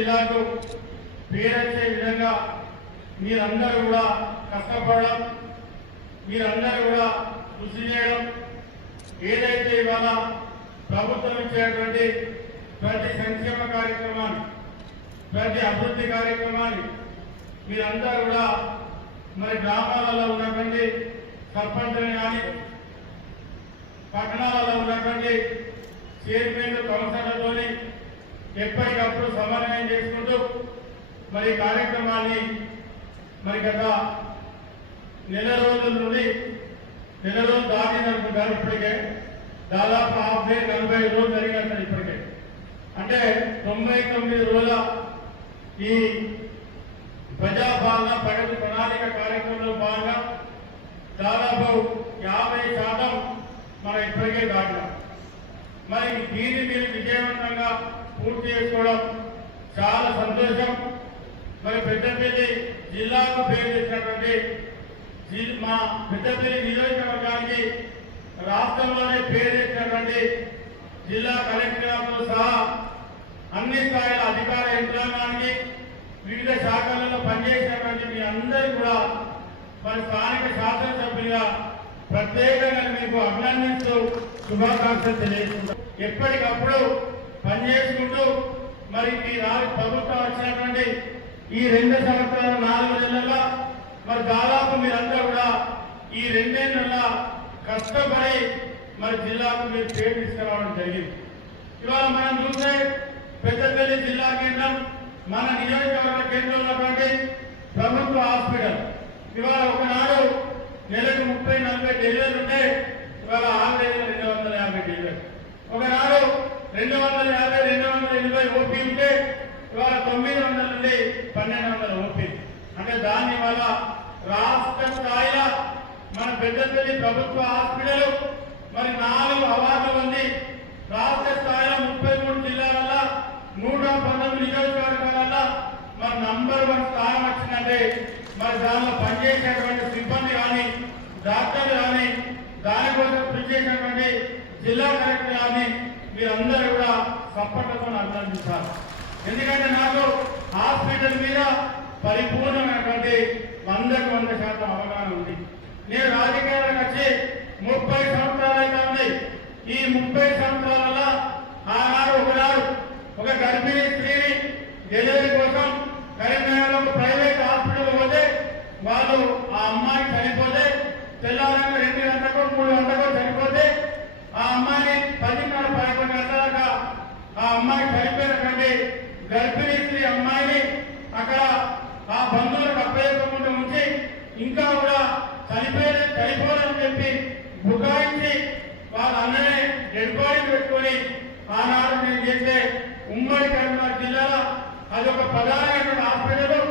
జిల్లాకు పేరొచ్చే విధంగా మీరందరూ కూడా కష్టపడడం, మీరందరూ కూడా కృషి చేయడం, ఏదైతే ఇవాళ ప్రభుత్వం ఇచ్చేటువంటి ప్రతి సంక్షేమ కార్యక్రమాన్ని, ప్రతి అభివృద్ధి కార్యక్రమాన్ని మీరందరూ కూడా మరి గ్రామాలలో ఉన్నటువంటి సర్పంచులు కానీ పట్టణాలలో ఉన్నటువంటి చైర్మన్లు కౌన్సిలర్లతోని ఎప్పటికప్పుడు సమన్వయం చేసుకుంటూ మరి కార్యక్రమాన్ని మరి గత నెల రోజుల నుండి నెల రోజులు దాటినట్టున్నారు. ఇప్పటికే దాదాపు హాఫ్ డే 40 రోజులు జరిగినట్టు ఇప్పటికే. అంటే 99 రోజుల ఈ ప్రజాపాలన ప్రగతి ప్రణాళిక కార్యక్రమంలో భాగంగా దాదాపు 50% మనం ఇప్పటికే దాటినాం. మరి దీన్ని మీరు విజయవంతంగా పూర్తి చేసుకోవడం చాలా సంతోషం. మరి పెద్దపల్లి జిల్లాకు పేరు తెచ్చినటువంటి మా పెద్దపల్లి నియోజకవర్గానికి రాష్ట్రంలోనే పేరు తెచ్చినటువంటి జిల్లా కలెక్టర్లతో సహా అన్ని స్థాయిల అధికార యంత్రాంగానికి, వివిధ శాఖలలో పనిచేసినటువంటి మీ అందరికీ కూడా మరి స్థానిక శాసనసభ్యులుగా ప్రత్యేకంగా మీకు అభినందిస్తూ శుభాకాంక్షలు తెలియజేస్తున్నాం. ఎప్పటికప్పుడు పనిచేసుకుంటూ మరి ఈ ప్రభుత్వం వచ్చినటువంటి ఈ 2 సంవత్సరాల 4 నెలల్లో మరి దాదాపు మీరంతా కూడా ఈ 2 నెలల కష్టపడి మరి జిల్లాకు మీరు పేరు తీసుకురావడం జరిగింది. ఇవాళ మనం చూస్తే పెద్దపల్లి జిల్లా కేంద్రం, మన నియోజకవర్గ కేంద్రంలో ఉన్నటువంటి ప్రభుత్వ హాస్పిటల్ ఇవాళ ఒకనాడు నెలకు 30-40 డెలివరీలు ఉంటే ఇవాళ 6 నెలలు 250 డెలివరీ. ఒకనాడు 250-280 ఓపీ ఉంటే ఇవాళ 900 నుండి 1200 ఓపీ. అంటే దాన్ని ఇవాళ రాష్ట్ర స్థాయిలో మన పెద్దపల్లి ప్రభుత్వ హాస్పిటల్ మరి 4 అవార్డులు ఉంది. రాష్ట్ర స్థాయిలో 33 జిల్లాలలో 119 నియోజకవర్గాలలో మరి నంబర్ 1 స్థానం వచ్చిందంటే మరి దానిలో పనిచేసేటువంటి సిబ్బంది కానీ, డాక్టర్లు కానీ, దానికోసం కృషి చేసినటువంటి జిల్లా కలెక్టర్ కానీ మీరందరూ కూడా సపోర్ట్తో అభినందించాలి. ఎందుకంటే నాకు హాస్పిటల్ మీద పరిపూర్ణమైనటువంటి 100% అవగాహన ఉంది. నేను రాజకీయాలకు వచ్చి 30 సంవత్సరాలు అయితే ఉంది. ఈ 30 సంవత్సరాలలో ఆనాడు ఒకనాడు ఒక గర్భిణీ స్త్రీని డెలివరీ కోసం కరీంనగర్లో ఒక ప్రైవేట్ హాస్పిటల్ పోతే వాళ్ళు ఆ అమ్మాయి చనిపోతే తెల్లారంగా 2 గంటలకు 3 గంటలకు చనిపోతే ఆ అమ్మాయిని 10:30-11 గంటల దాకా ఆ అమ్మాయి చనిపోయినటువంటి గర్భిణీ స్త్రీ అమ్మాయిని అక్కడ ఆ బంధువులకు అప్పయ్యకుండా ఉంచి ఇంకా కూడా చనిపోవాలని చెప్పి బుకాయించి వాళ్ళ అన్ననే డెడ్ బాడీ పెట్టుకొని ఆనాడు నేను చేస్తే ఉమ్మడి కరీంనగర్ జిల్లాలో అదొక ప్రధానమైనటువంటి హాస్పిటల్.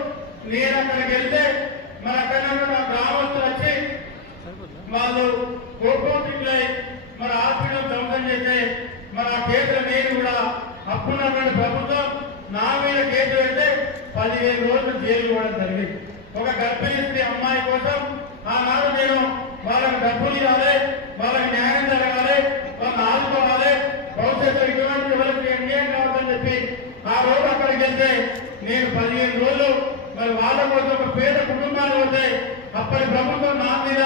నేను అక్కడికి వెళ్తే మరి అక్కడ గ్రామస్తులు వచ్చి వాళ్ళు కోర్టులై మరి హాస్పిటల్ ధ్వంసం చేస్తే మరి ఆ కేసుల నేను కూడా అప్పుడున్నటువంటి ప్రభుత్వం నా మీద కేసు పెడితే 15 రోజులు జైలు ఇవ్వడం జరిగింది. ఒక గర్భిణీ స్త్రీ అమ్మాయి కోసం ఆనాడు నేను వాళ్ళకి డబ్బులు ఇవ్వాలి, వాళ్ళకి న్యాయం జరగాలి, వాళ్ళని ఆదుకోవాలి, భవిష్యత్తు ఇటువంటి ఎవరికి అన్యాయం కావద్దని చెప్పి ఆ రోజు అక్కడికి వెళ్తే నేను 15 రోజులు మరి వాళ్ళ కోసం ఒక పేద కుటుంబాలు పోతే అప్పటి ప్రభుత్వం నా మీద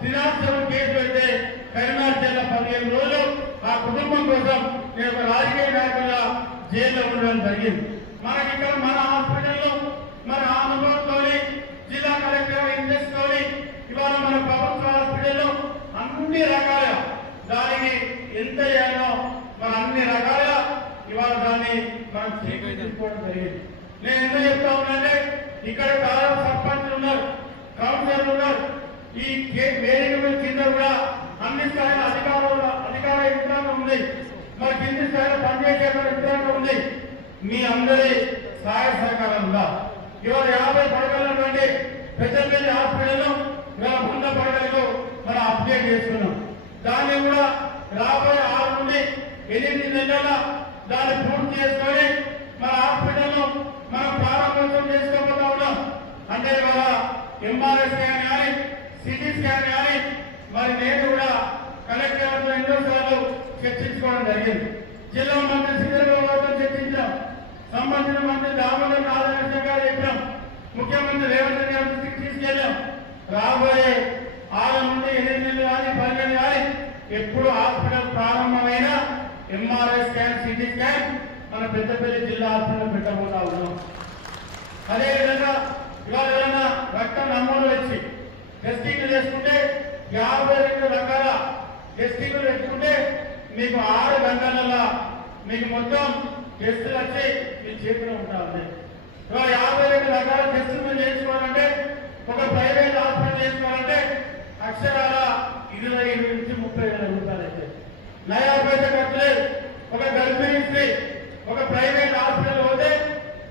శ్రీరాశ్రమం కేసు పెడితే కరీంనగర్ జిల్లా 15 రోజులు ఆ కుటుంబం కోసం నేను ఒక రాజకీయ నాయకులుగా జైల్లో ఉండడం జరిగింది. మనకి ఇక్కడ మన హాస్పిటల్లో మన అనుభవంతో జిల్లా కలెక్టర్ ఇంట్రెస్ట్ ఇవాళ మన ప్రభుత్వ హాస్పిటల్లో అన్ని రకాల దానికి ఎంత చేయాలో మన అన్ని రకాలుగా ఇవాళ దాన్ని మనం తీసుకోవడం జరిగింది. నేను ఎంత చెప్తా ఉన్నానంటే ఇక్కడ చాలా సర్పంచులు ఉన్నారు, కౌన్సిలర్లు ఉన్నారు. ఈ వేదిక కింద కూడా అన్ని స్థాయిల అధికార యంత్రాంగం ఉంది, మరి కింది స్థాయిలో పనిచేసే యంత్రాంగం ఉంది. మీ అందరి సహాయ సహకారం ఉందా? ఇవాళ 50 పడగలటువంటి పెద్దపల్లి హాస్పిటల్ 100 పడగలకు మనం అప్డేట్ చేస్తున్నాం. దాన్ని కూడా రాబోయే 6 నుండి 8 నెలల దాన్ని పూర్తి చేసుకొని మన హాస్పిటల్లో మనం ప్రారంభోత్సవం చేసుకోబోతా ఉన్నాం. అంటే ఇవాళ ఎంఆర్ఐ స్కాన్ కానీ, సిటీ స్కాన్ కానీ మరి నేను కూడా కలెక్టర్తో ఎన్నోసార్లు చర్చించుకోవడం జరిగింది. జిల్లా మంత్రి శ్రీధర్ చర్చించాం, సంబంధించిన మంత్రి దామోదర్ నారాయణ గారు చెప్పాం, ముఖ్యమంత్రి రేవంత్ రెడ్డి గారి దృష్టికి తీసుకెళ్ళాం. రాబోయే 6 నుండి 8 నెలలు కానీ 10 నెలలు కానీ ఎప్పుడు హాస్పిటల్ ప్రారంభమైన ఎంఆర్ఐ స్కాన్, సిటీ స్కాన్ మన పెద్దపల్లి జిల్లా హాస్పిటల్ పెట్టబోతా ఉన్నాం. అదేవిధంగా ఇవాళ ఏదైనా రక్త నమూనాలు వచ్చి టెస్టింగ్ చేసుకుంటే 52 రకాల టెస్టింగ్లు పెట్టుకుంటే మీకు 6 గంటలలో మీకు మొత్తం టెస్టులు వచ్చి మీ చేతిలో ఉంటారు. ఇవాళ 52 రకాల టెస్టులు చేయించుకోవాలంటే ఒక ప్రైవేట్ హాస్పిటల్ చేసుకోవాలంటే అక్షరాల 25 నుంచి 30,000 రూపాయలు అయితే నయా పైసా ఖర్చు లేదు. ఒక గర్భిణీ స్త్రీ ఒక ప్రైవేట్ హాస్పిటల్ పోతే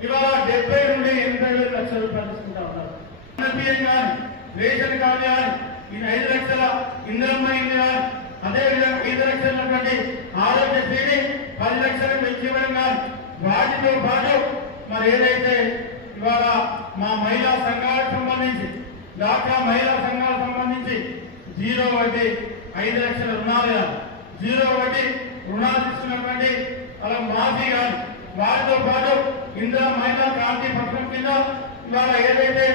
ఇవాళ 70 నుండి 80 లక్షల రూపాయలు తీసుకుంటా ఉన్నారు. కానీ రేషన్ కార్డు కానీ 5 లక్షల ఇందిరమ్మ ఇల్లు కానీ అదేవిధంగా 5 లక్షలటువంటి ఆరోగ్యశ్రీని 10 లక్షలకు పెంచి ఇవ్వడం కానీ వాటితో పాటు మరి ఏదైతే ఇవాళ మా మహిళా సంఘాలకు సంబంధించి డాక్రా మహిళా సంఘాలకు సంబంధించి 0 వడ్డీ 5 లక్షల రుణాలు కానీ 0 వడ్డీ రుణాలు తీసుకున్నటువంటి అలా మాఫీ కానీ వారితో పాటు ఇందులో మహిళా క్రాంతి పథకం కింద ఇవాళ ఏదైతే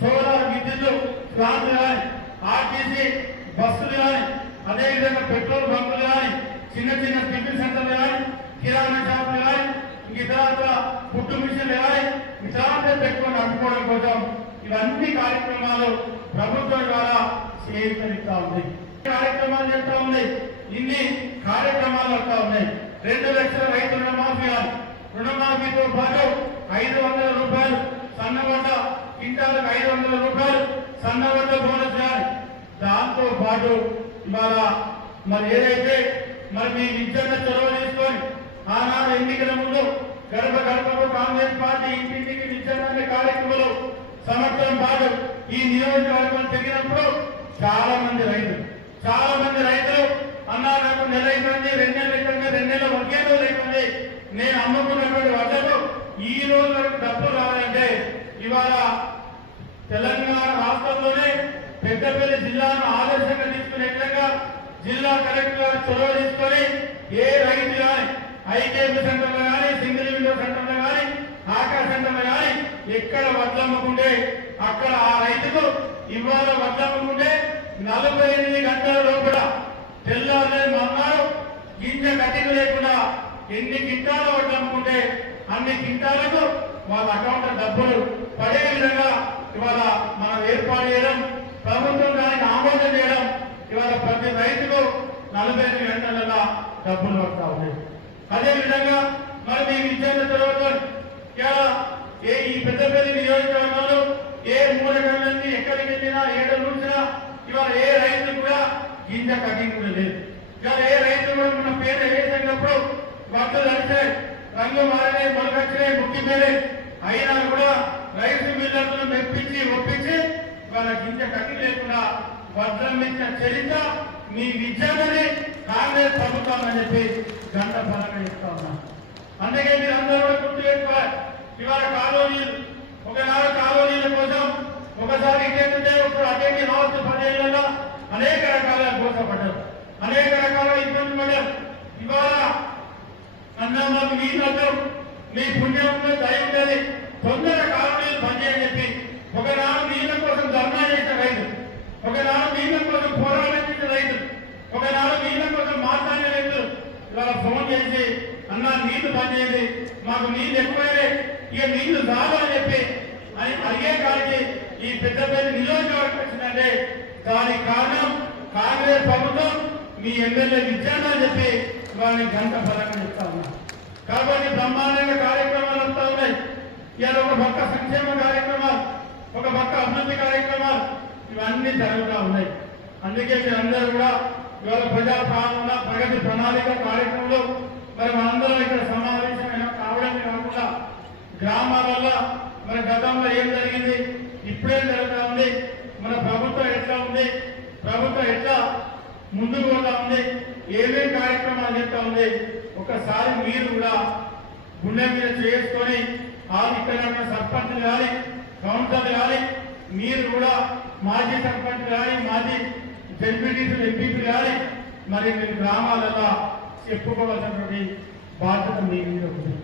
సోలార్ విద్యుత్ ప్లాంట్లు కానీ ఆర్టీసీ బస్సులు కానీ అదేవిధంగా పెట్రోల్ బంకులు కానీ చిన్న చిన్న టిఫిన్ సెంటర్లు కానీ కిరాణా షాపులు కానీ ఇతర ఫుడ్ మిషన్లు కానీ ఇతర పెట్టుకొని నడుపుకోవడం కోసం ఇవన్నీ కార్యక్రమాలు ప్రభుత్వం ద్వారా చేయిస్తా ఉంది. కార్యక్రమాలు చెప్తా ఉంది. ఇన్ని కార్యక్రమాలు వస్తా ఉన్నాయి. 2 లక్షల రైతు రుణమాఫీ కానీ రుణమాఫీతో పాటు 500 రూపాయలు సన్నబడ్డ క్వింటాలకు 500 రూపాయలు సన్నబడ్డ బోనస్ కానీ దాంతో పాటు ఇవాళ మరి ఏదైతే మరి మీ విద్యను చొరవ తీసుకొని ఆనాడు ఎన్నికల ముందు గడప గడపకు కాంగ్రెస్ పార్టీ ఇంటింటికి విద్యనే కార్యక్రమంలో సంవత్సరం పాటు ఈ నియోజకవర్గం తిరిగినప్పుడు చాలా మంది రైతులు అన్నారు నాకు నెల అయిపోయింది, 2 నెలలు అయిపోయింది, 2 నెలలు ఒకే రోజు అయిపోయింది, నేను అమ్ముకున్నటువంటి వడ్డలు ఈ రోజు వరకు డబ్బులు రావాలంటే ఇవాళ తెలంగాణ రాష్ట్రంలోనే పెద్దపల్లి జిల్లాను ఆదర్శంగా తీసుకునేట్లుగా జిల్లా కలెక్టర్ చొరవ తీసుకొని ఏ రైతు కానీ ఐకేపీ సెంటర్లో కానీ సింగిల్ విండో సెంటర్లో కానీ ఆకా సెంటర్లో కానీ ఎక్కడ వడ్లు అమ్ముకుంటే అక్కడ ఆ రైతుకు ఇవాళ వడ్లు అమ్ముకుంటే 48 గంటల లోపల తెల్లారి మన్నాడు గింజ కట్టిక లేకుండా ఎన్ని కింటాల వడ్లు అమ్ముకుంటే అన్ని కింటాలకు వాళ్ళ అకౌంట్ డబ్బులు పడే విధంగా ఇవాళ మనం ఏర్పాటు చేయడం, ప్రభుత్వం దానికి ఆమోదం చేయడం, ఇవాళ ప్రతి రైతుకు 48 గంటలలో డబ్బులు వస్తా ఉన్నాయి. అదేవిధంగా మరి మీ విద్యార్థి తర్వాత ఈ పెద్దపల్లి నియోజకవర్గంలో ఏ మూలకం నుంచి ఎక్కడికి వెళ్ళినా ఏడు చూసినా ఇవాళ ఏ రైతు కూడా గింజ కటింగ్ కూడా లేదు. ఇవాళ ఏ రైతు కూడా మన పేరు వేసినప్పుడు వడ్లు తడితే రంగు మారలే, మొలకొచ్చినాయి, ముక్కి మేలే అయినా కూడా రైతు మిల్లర్లను ఒప్పించి వాళ్ళ గింజ కటింగ్ లేకుండా వడ్లను ఇచ్చిన చరిత్ర మీ విద్యార్థి కాంగ్రెస్ ప్రభుత్వం అని చెప్పి గంట ఫలంగా చెప్తా ఉన్నాం. అందుకే మీరు అందరూ కూడా గుర్తు పెట్టుకోవాలి. ఇవాళ కాలోనీలు ఒకనాడు కాలోనీల కోసం ఒకసారి ఇంకేంటంటే ఇప్పుడు అటెండి రావచ్చు 10 ఏళ్లలో అనేక రకాల గోసపడ్డారు, అనేక రకాల ఇబ్బంది పడ్డారు. ఇవాళ అన్నా మాకు నీళ్ళు వద్దాం, మీ పుణ్యం దయ ఉండేది, తొందర కాలోనీలు పనిచేయని చెప్పి ఒకనాడు నీళ్ళ కోసం ధర్నా చేసిన రైతు, ఒకనాడు నీళ్ళ కోసం పోరాటం చేసిన రైతు, ఒకనాడు నీళ్ళ కోసం మాట్లాడే రైతులు ఇవాళ ఫోన్ చేసి అన్నా నీళ్లు పనిచేయండి, మాకు నీళ్ళు ఎక్కువైతే ఇక నీళ్లు చాలు అని చెప్పి అని అడిగే కాడికి ఈ పెద్దపల్లి నియోజకవర్గం వచ్చిందంటే దానికి కారణం కాంగ్రెస్ ప్రభుత్వం, మీ ఎమ్మెల్యే విద్యార్థి అని చెప్పి వాళ్ళని గంట ఫలంగా చెప్తా ఉన్నా. కాబట్టి బ్రహ్మాండంగా కార్యక్రమాలు వస్తూ ఉన్నాయి. ఇవాళ ఒక పక్క సంక్షేమ కార్యక్రమాలు, ఒక పక్క అభివృద్ధి కార్యక్రమాలు ఇవన్నీ జరుగుతూ ఉన్నాయి. అందుకే మీరందరూ కూడా ఇవాళ ప్రజాపాలన ప్రగతి ప్రణాళిక కార్యక్రమంలో మరి మనందరం ఇక్కడ సమావేశమైన కావడమే కాకుండా గ్రామాలలో మన గతంలో ఏం జరిగింది, ఇప్పుడేం జరుగుతూ ఉంది, మన ప్రభుత్వం ఎట్లా ఉంది, ప్రభుత్వం ఎట్లా ముందుకు పోతా ఉంది, ఏమేమి కార్యక్రమాలు చేస్తూ ఉంది, ఒకసారి మీరు కూడా గుండె మీద చేసుకొని ఇక్కడ సర్పంచ్లు కానీ కౌన్సిలర్లు కానీ మీరు కూడా మాజీ సర్పంచ్ కానీ మాజీ జడ్పీటీసీలు ఎంపీలు కానీ మరి మీరు గ్రామాలలో చెప్పుకోవాల్సినటువంటి బాధ్యత మీ మీద ఉంది.